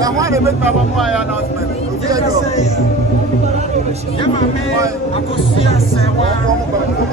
Now why they make my announcement? Yeah, my man, I go see us say, I don't know